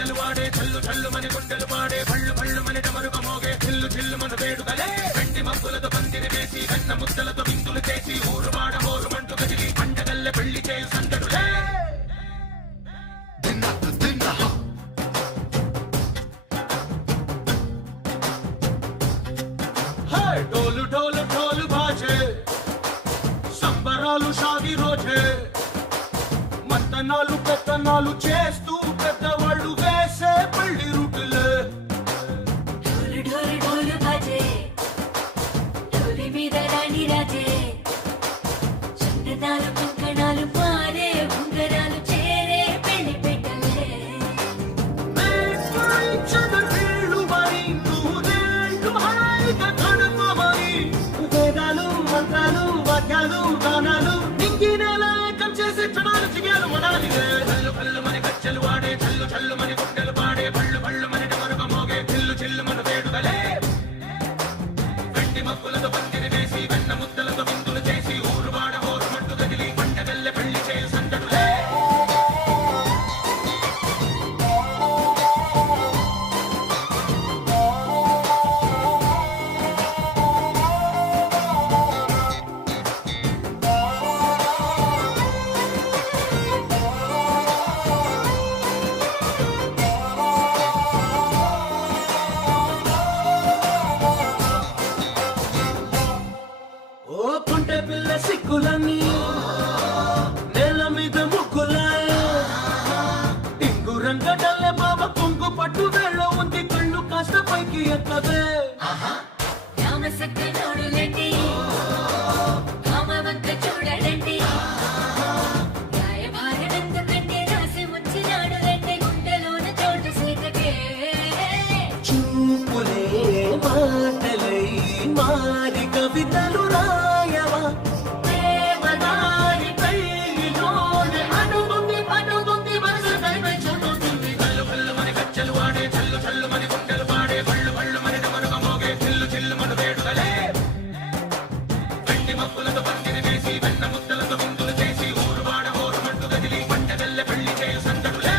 కచ్చలు వాడే చల్లు చల్లు మని గుండెలు పాడే పళ్ళు పళ్ళు మని డమరుక మోగే చిల్లు చిల్లు మన వేడుకలే వెండి మబ్బులతో పందిరి వేసి వెన్న ముద్దలతో విందులు చేసి ఊరు వాడ మోరు మంటు కదిలి పండగల్లె పెళ్లి చేయు సందడులే ढोलू ढोलू ढोलू बाजे సంబరాలు షాదీ రోజే మంతనాలు పెత్తనాలు చేస్తూ పెద్దవాళ్ళు వేసే పెళ్లి రూటులే ढोलू ढोलू ढोलू बाजे ढोली మీద రాణి రాజే చందనాలు కంకణాలు పారే ఉంగరాలు చేరే పెళ్లి పెట్టలే చదవీళ్ళు మరి నూరేళ్ళు హాయిగా గడపమని వేదాలు మంత్రాలు వాక్యాలు గానాలు నింగినేలా ఏకం చేసి క్షణాలు చిగాలు మనాలి చల్లు పళ్ళు మని కచ్చలు వాడే చల్లు చల్లు మని గుండెలు పాడే పళ్ళు పళ్ళు మని డమరుక మోగే చిల్లు చిల్లు మన వేడుకలే వెండి మబ్బులతో పందిరి వేసి వెన్న ముద్దలతో విందులు చేసి ఊరు వాడ ఊరు మట్టు కదిలి పండగల్లె పెళ్లి చేయు సందడులే కుంటే పిల్ల సిక్కులని నేల మీద ముక్కులాయ ఇంగు రంగడల్లే బాబా కొంగు పట్టు వేళ్ళ ఉంది కళ్ళు కాస్త పైకి ఎక్కదే రామ సక్క నోడులండి రామ వంక చూడడండి రాయభారనందుకంటే రాసి ఉంచినాడు రండి గుండెలోన చోటు సీతకే చూపులే మాటలై మారి కవితలు రాయవా దేవదారి పెళ్లిలోనే అనుకుంది మనసు కైపై చూడుతుంది కళ్ళు కళ్ళు మని కచ్చలు వాడే చల్లు చల్లు మని గుండెలు పాడే పళ్ళు పళ్ళు మని డమరుక మోగే చిల్లు చిల్లు మన వేడుకలే వెండి మబ్బులతో పందిరి వేసి వెన్న ముద్దలతో విందులు చేసి ఊరు వాడ ఊరు మట్టు కదిలి పండగల్లె పెళ్లి చేయు సందడులే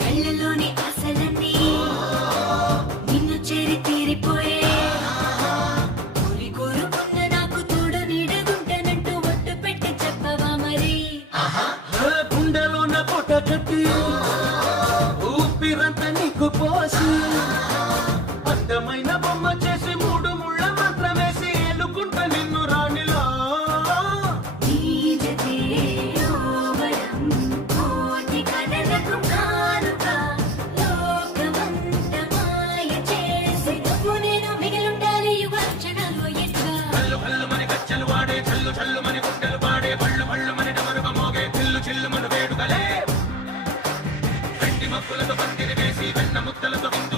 కళ్ళలోని ఆశలన్నీ నిన్ను చేరి తీరిపోయే కోరి కోరుకున్న నాకు తోడు నీడగుంటనంటూ ఒట్టు పెట్టి చెప్పవా మరి గుండెలోన పొట్ట కట్టి ఊపిరంతా నీకు పోసి అందమైన బొమ్మ చేసి మూడు ముళ్ళ మాత్రం వేసి ఏలుకుంటా నిన్ను రాణిలా నీజతే యోవనం కోటి కలలకు కానుక లోకమంత మాయ చేసి నువ్వు నేను మిగిలుండాలి యుగాక్షణాలు ఎట్లా కళ్ళు కళ్ళు మని కచ్చలు వాడే చల్లు చల్లు మని గుండెలు పాడే పళ్ళు పళ్ళు మని డమరుక మోగే చిల్లు చిల్లు మన వేడుకలే వెండి మబ్బులతో పందిరి వేసి వెన్న ముద్దలతో విందు